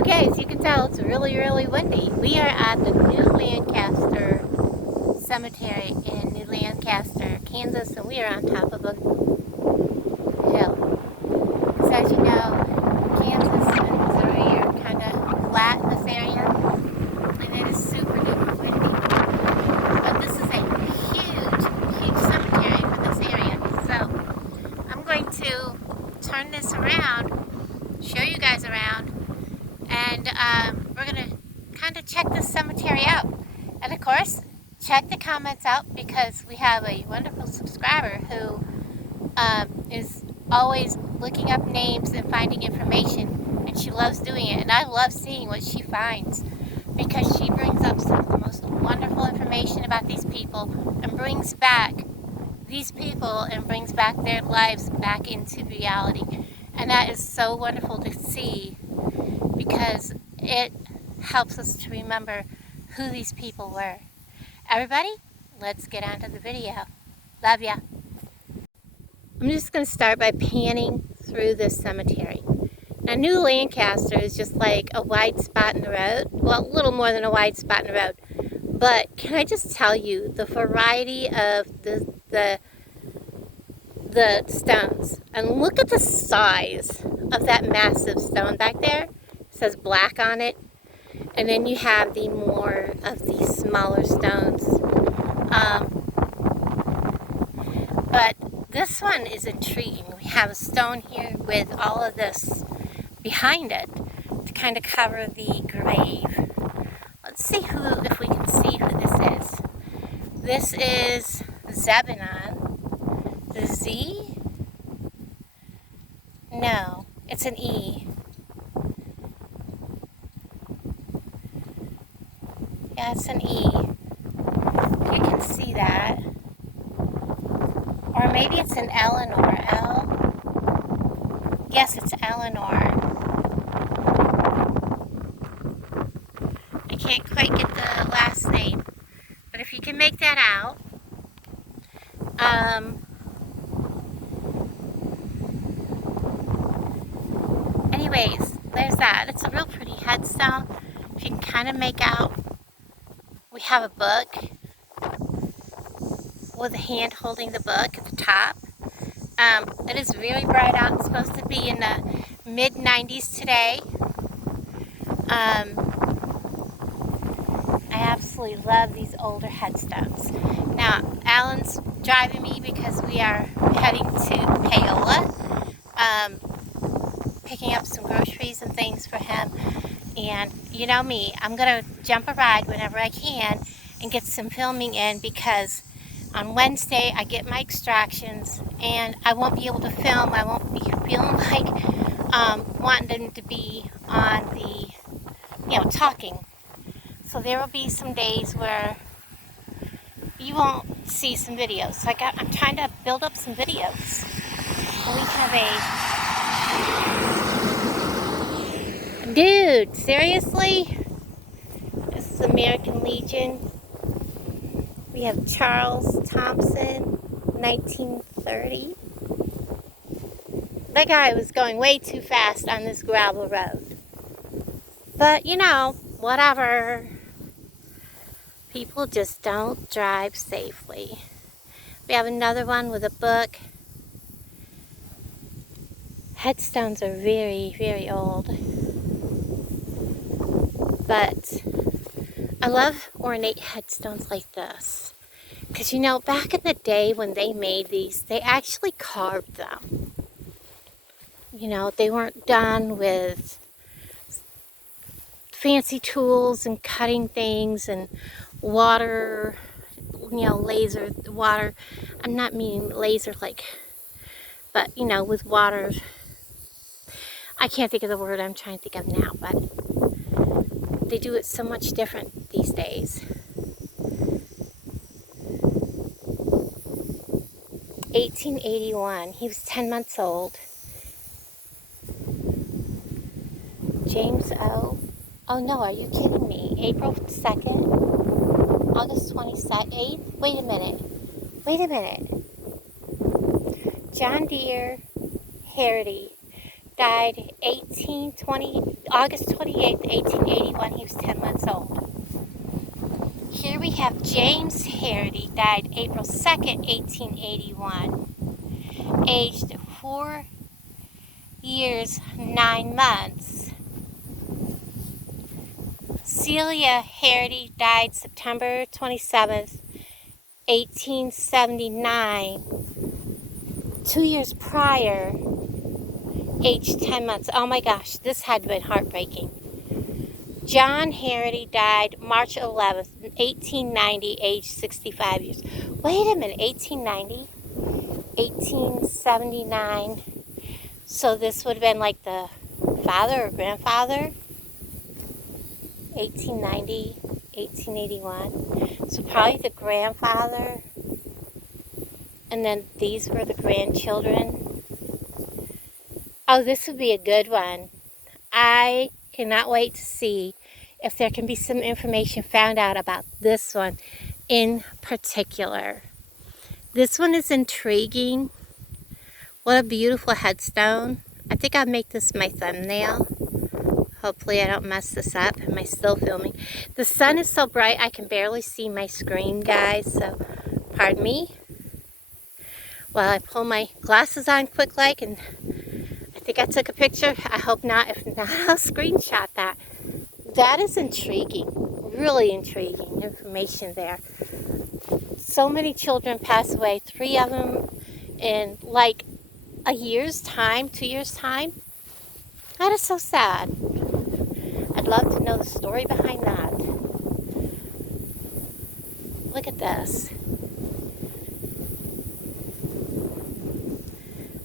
Okay, as you can tell, it's really, really windy. We are at the New Lancaster Cemetery in New Lancaster, Kansas, and we are on top of a hill. So as you know, Kansas and Missouri are kind of flat in this area, and it is super duper windy. But this is a huge, huge cemetery for this area. So I'm going to turn this around, show you guys around, and we're going to kind of check this cemetery out. And of course, check the comments out because we have a wonderful subscriber who is always looking up names and finding information, and she loves doing it. And I love seeing what she finds because she brings up some of the most wonderful information about these people and brings back these people and brings back their lives back into reality. And that is so wonderful to see because it helps us to remember who these people were. Everybody, let's get on to the video. Love ya. I'm just going to start by panning through this cemetery. Now, New Lancaster is just like a wide spot in the road. Well, a little more than a wide spot in the road. But can I just tell you the variety of the stones. And look at the size of that massive stone back there. It says black on it. And then you have the more of these smaller stones. But this one is intriguing. We have a stone here with all of this behind it to kind of cover the grave. Let's see if we can see who this is. This is Zebulon. The Z? No, it's an E. Yeah, it's an E. You can see that. Or maybe it's an Eleanor. L? Yes, it's Eleanor. I can't quite get the last name. But if you can make that out, anyways, there's that. It's a real pretty headstone. If you can kind of make out, we have a book with a hand holding the book at the top. It is very bright out. It's supposed to be in the mid-90s today. I absolutely love these older headstones. Now, Alan's driving me because we are heading to Paola, picking up some groceries and things for him. And you know me, I'm going to jump a ride whenever I can and get some filming in because on Wednesday I get my extractions and I won't be able to film. I won't be feeling like wanting them to be on the, talking. So there will be some days where you won't see some videos. So I'm trying to build up some videos. So we have a... Dude, seriously? This is American Legion. We have Charles Thompson, 1930. That guy was going way too fast on this gravel road. But, whatever. People just don't drive safely. We have another one with a book. Headstones are very, very old. But I love ornate headstones like this. Because, back in the day when they made these, they actually carved them. They weren't done with fancy tools and cutting things and water, laser water. I'm not meaning laser but with water. I can't think of the word I'm trying to think of now, but they do it so much different these days. 1881. He was 10 months old. James O. Oh no, are you kidding me? April 2nd, August 28th. Wait a minute. John Deere, Harity, died August 28th, 1881. He was 10 months old. Here we have James Harity, died April 2nd, 1881, aged 4 years, 9 months. Celia Harity died September 27th, 1879, 2 years prior, aged 10 months. Oh my gosh, this had been heartbreaking. John Harity died March 11th, 1890, aged 65 years. Wait a minute, 1890? 1879. So this would have been like the father or grandfather? 1890, 1881. So probably the grandfather. And then these were the grandchildren. Oh, this would be a good one. I cannot wait to see if there can be some information found out about this one in particular. This one is intriguing. What a beautiful headstone. I think I'll make this my thumbnail. Hopefully I don't mess this up. Am I still filming? The sun is so bright I can barely see my screen, guys, so pardon me. While I pull my glasses on quick like, and I think I took a picture. I hope not. If not, I'll screenshot that. That is intriguing. Really intriguing information there. So many children pass away. 3 of them in like a year's time, 2 years' time. That is so sad. I'd love to know the story behind that. Look at this.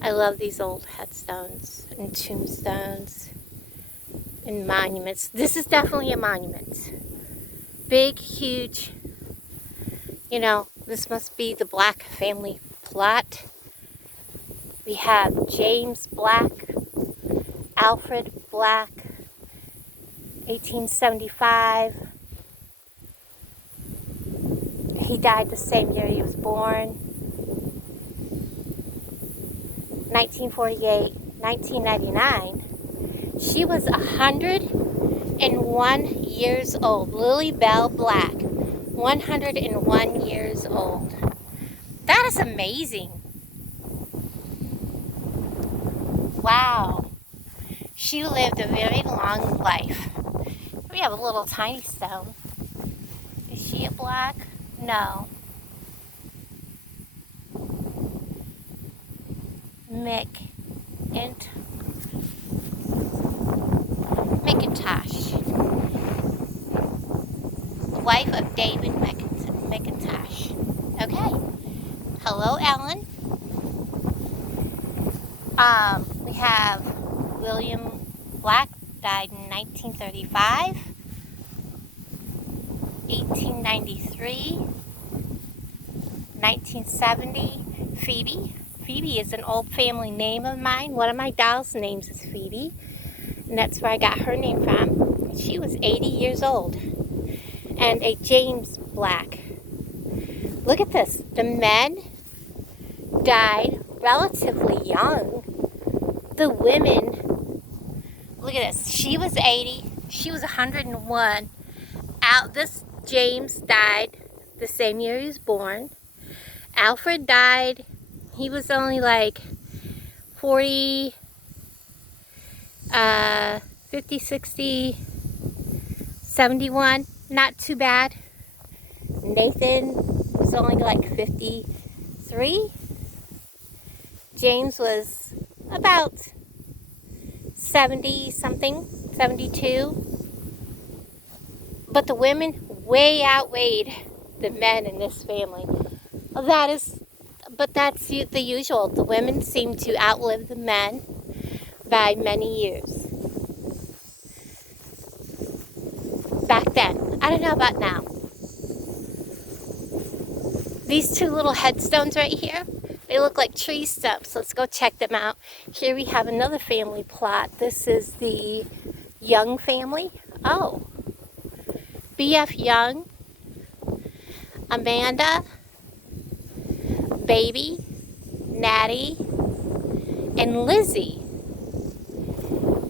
I love these old headstones and tombstones and monuments. This is definitely a monument. Big, huge. You know, this must be the Black family plot. We have James Black, Alfred Black, 1875. He died the same year he was born. 1948, 1999. She was 101 years old. Lily Bell Black, 101 years old. That is amazing. Wow. She lived a very long life. We have a little tiny stone. Is she a black? No. McIntosh. The wife of David McIntosh. Okay. Hello, Ellen. We have William Black, died in 1935, 1893, 1970. Phoebe. Phoebe is an old family name of mine. One of my dolls' names is Phoebe, and that's where I got her name from. She was 80 years old. And a James Black. Look at this. The men died relatively young. The women, look at this. She was 80. She was 101. This James died the same year he was born. Alfred died. He was only like 40, 50, 60, 71. Not too bad. Nathan was only like 53. James was about 70 something, 72. But the women way outweighed the men in this family. But that's the usual. The women seem to outlive the men by many years. Back then. I don't know about now. These two little headstones right here, they look like tree stumps. Let's go check them out. Here we have another family plot. This is the Young family. Oh. B.F. Young, Amanda, Baby, Natty, and Lizzie.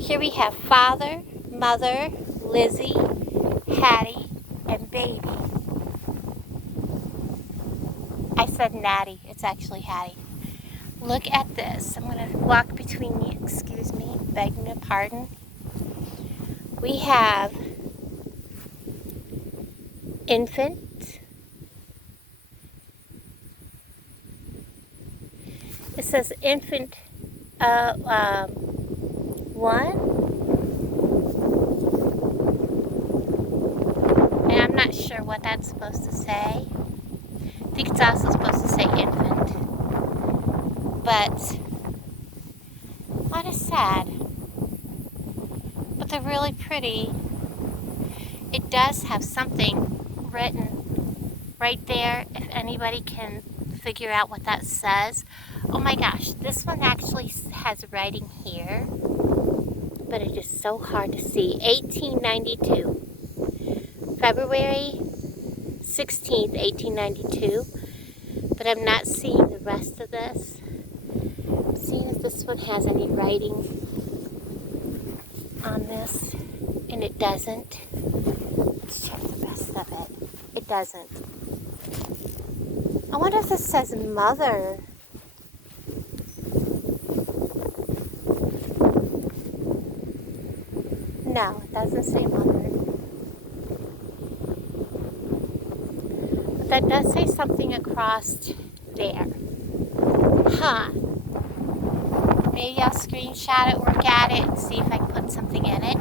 Here we have Father, Mother, Lizzie, Hattie, and Baby. I said Natty, it's actually Hattie. Look at this. I'm going to walk between you, excuse me, begging your pardon. We have infant. It says infant 1. And I'm not sure what that's supposed to say. I think it's also supposed to say infant. But what is sad? But they're really pretty. It does have something written right there, if anybody can figure out what that says. Oh my gosh, this one actually has writing here, but it is so hard to see. 1892, February 16th, 1892, but I'm not seeing the rest of this. I'm seeing if this one has any writing on this, and it doesn't. Let's check the rest of it. It doesn't. I wonder if this says mother. No, it doesn't say mother. But that does say something across there. Huh. Maybe I'll screenshot it, work at it, and see if I can put something in it.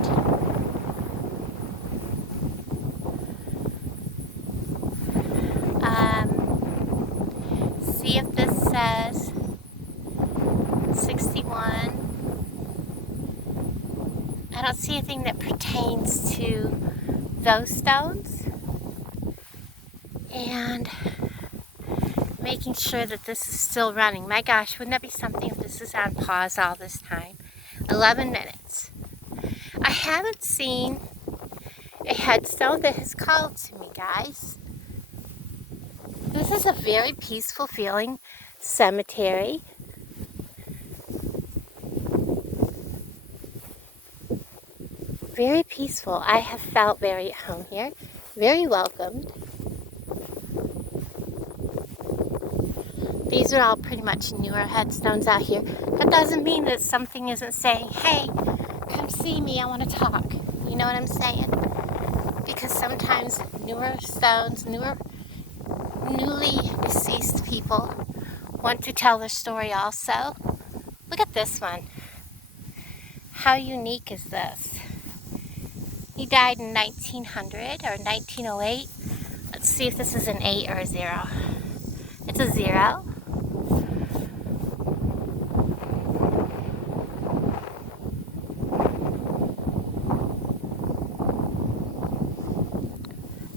See if this says 61. I don't see anything that pertains to those stones. And making sure that this is still running. My gosh, wouldn't that be something if this is on pause all this time? 11 minutes. I haven't seen a headstone that has called to me, guys. This is a very peaceful feeling cemetery. Very peaceful. I have felt very at home here. Very welcomed. These are all pretty much newer headstones out here. That doesn't mean that something isn't saying, hey, come see me, I want to talk. You know what I'm saying? Because sometimes newer stones, newly deceased people want to tell their story also. Look at this one. How unique is this? He died in 1900 or 1908. Let's see if this is an 8 or a 0. It's a 0.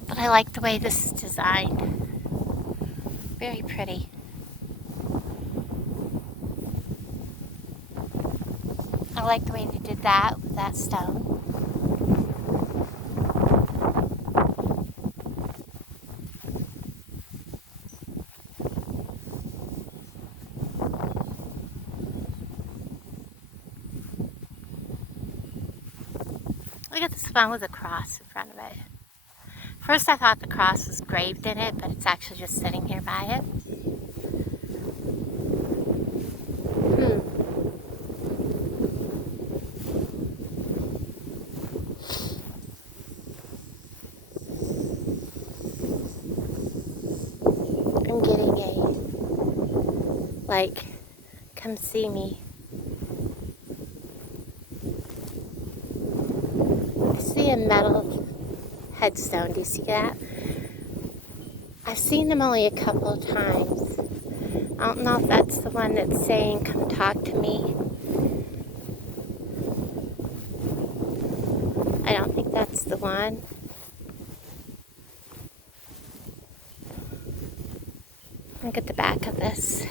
But I like the way this is designed. Very pretty. I like the way they did that with that stone. Look at this one with a cross in front of it. First I thought the cross was graved in it, but it's actually just sitting here by it. I'm getting a, like, come see me. I see a metal headstone. Do you see that? I've seen them only a couple of times. I don't know if that's the one that's saying, come talk to me. I don't think that's the one. Look at the back of this.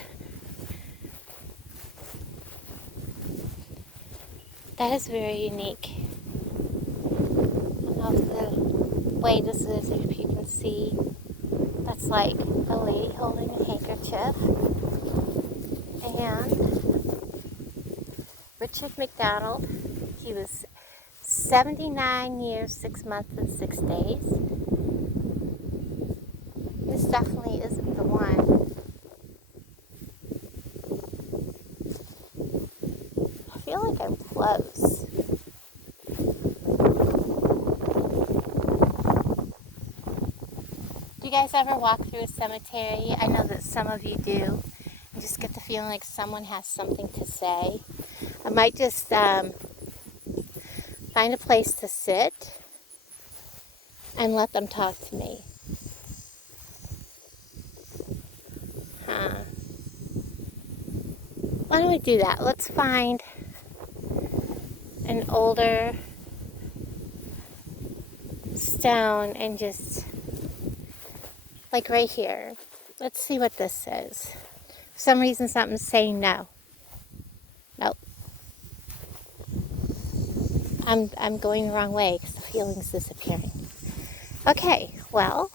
That is very unique. I don't know if the way this is, if you can see, that's like a lady holding a handkerchief. And Richard McDonald He was 79 years, 6 months, and 6 days. This definitely isn't the one. I feel like I'm close. Do you guys ever walk through a cemetery? I know that some of you do. You just get the feeling like someone has something to say. I might just find a place to sit and let them talk to me. Why don't we do that? Let's find an older stone and just, like right here. Let's see what this says. For some reason something's saying no. Nope. I'm going the wrong way because the feeling's disappearing. Okay, well,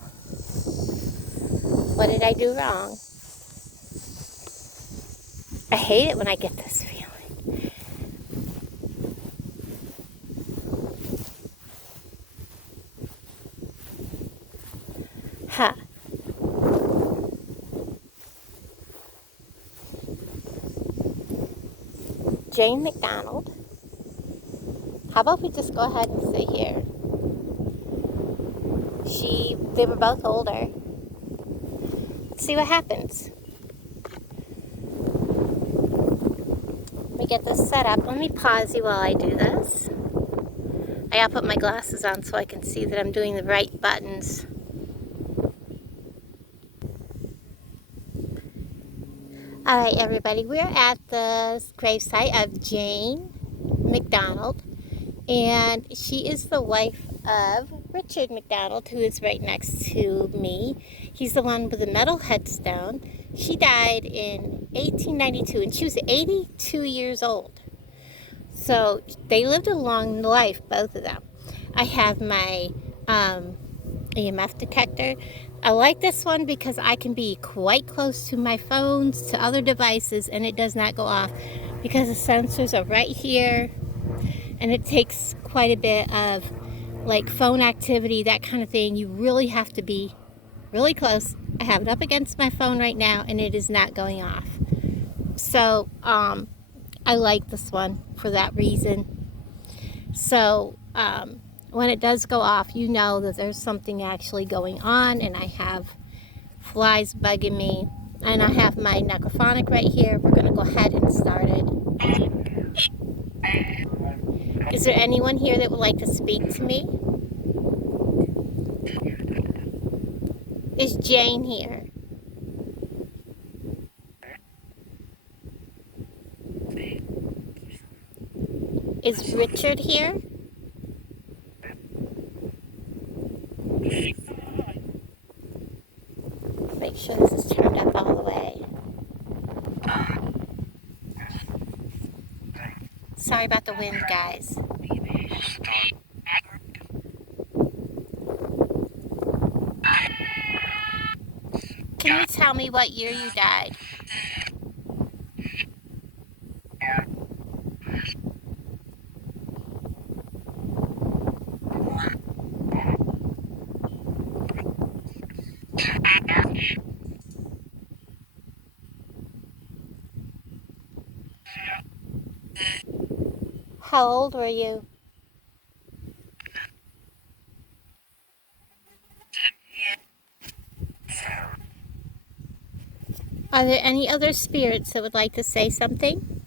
what did I do wrong? I hate it when I get this feeling. Huh. Jane McDonald. How about we just go ahead and sit here? They were both older. Let's see what happens. Let me get this set up. Let me pause you while I do this. I gotta put my glasses on so I can see that I'm doing the right buttons. Alright everybody, we're at the gravesite of Jane McDonald, and she is the wife of Richard McDonald, who is right next to me. He's the one with the metal headstone. She died in 1892 and she was 82 years old. So they lived a long life, both of them. I have my EMF detector. I like this one because I can be quite close to my phones, to other devices, and it does not go off because the sensors are right here, and it takes quite a bit of like phone activity, that kind of thing. You really have to be really close. I have it up against my phone right now and it is not going off. So I like this one for that reason. So when it does go off, you know that there's something actually going on, and I have flies bugging me, and I have my necrophonic right here. We're going to go ahead and start it. Is there anyone here that would like to speak to me? Is Jane here? Is Richard here? Make sure this is turned up all the way. Sorry about the wind, guys. Can you tell me what year you died? How old were you? Are there any other spirits that would like to say something?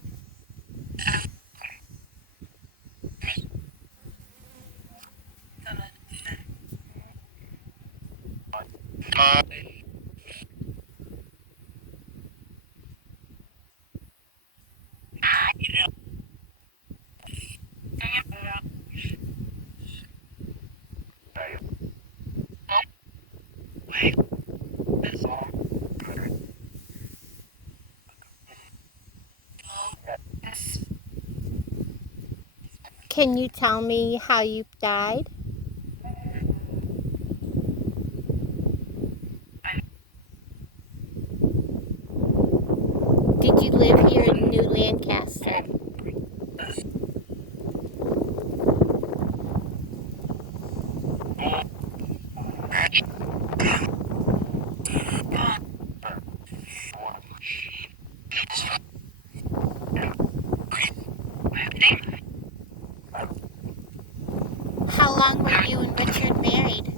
Can you tell me how you died? Did you live here in New Lancaster? were you and Richard married?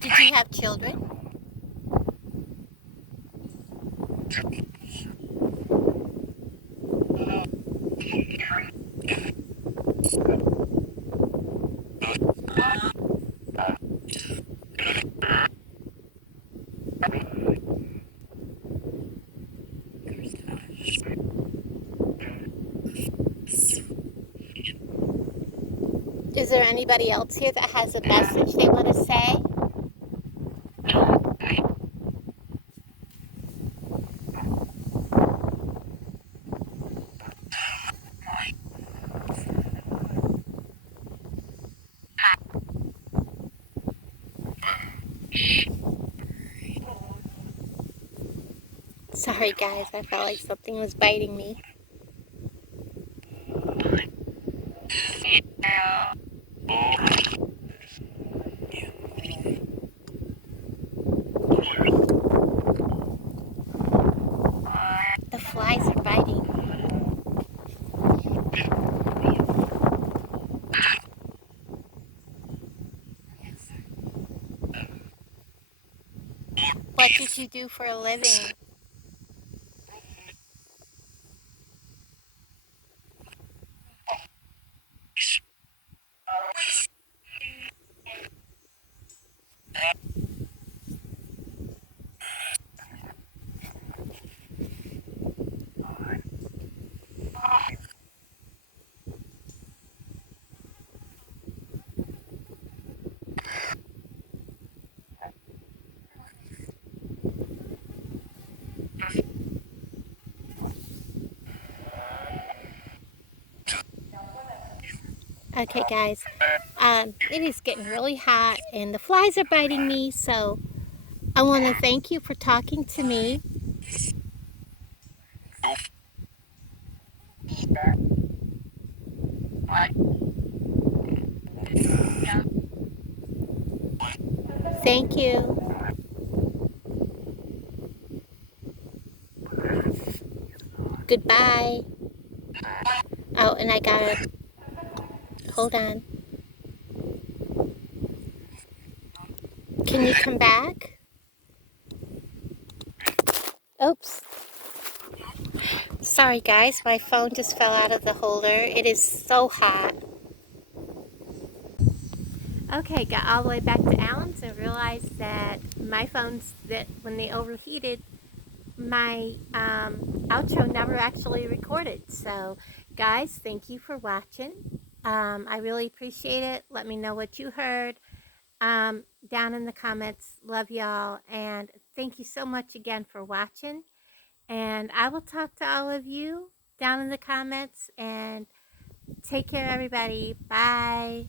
Did you have children? Is there anybody else here that has a message they want to say? Sorry guys, I felt like something was biting me. The flies are biting. What did you do for a living? Okay guys, it is getting really hot and the flies are biting me, so I want to thank you for talking to me. Thank you. Goodbye. Oh, and I gotta, hold on. Can you come back? Oops. Sorry guys, my phone just fell out of the holder. It is so hot. Okay, got all the way back to Alan's and realized that my phones, that when they overheated, my outro never actually recorded. So guys, thank you for watching. I really appreciate it. Let me know what you heard down in the comments. Love y'all, and thank you so much again for watching. And I will talk to all of you down in the comments, and take care everybody. Bye.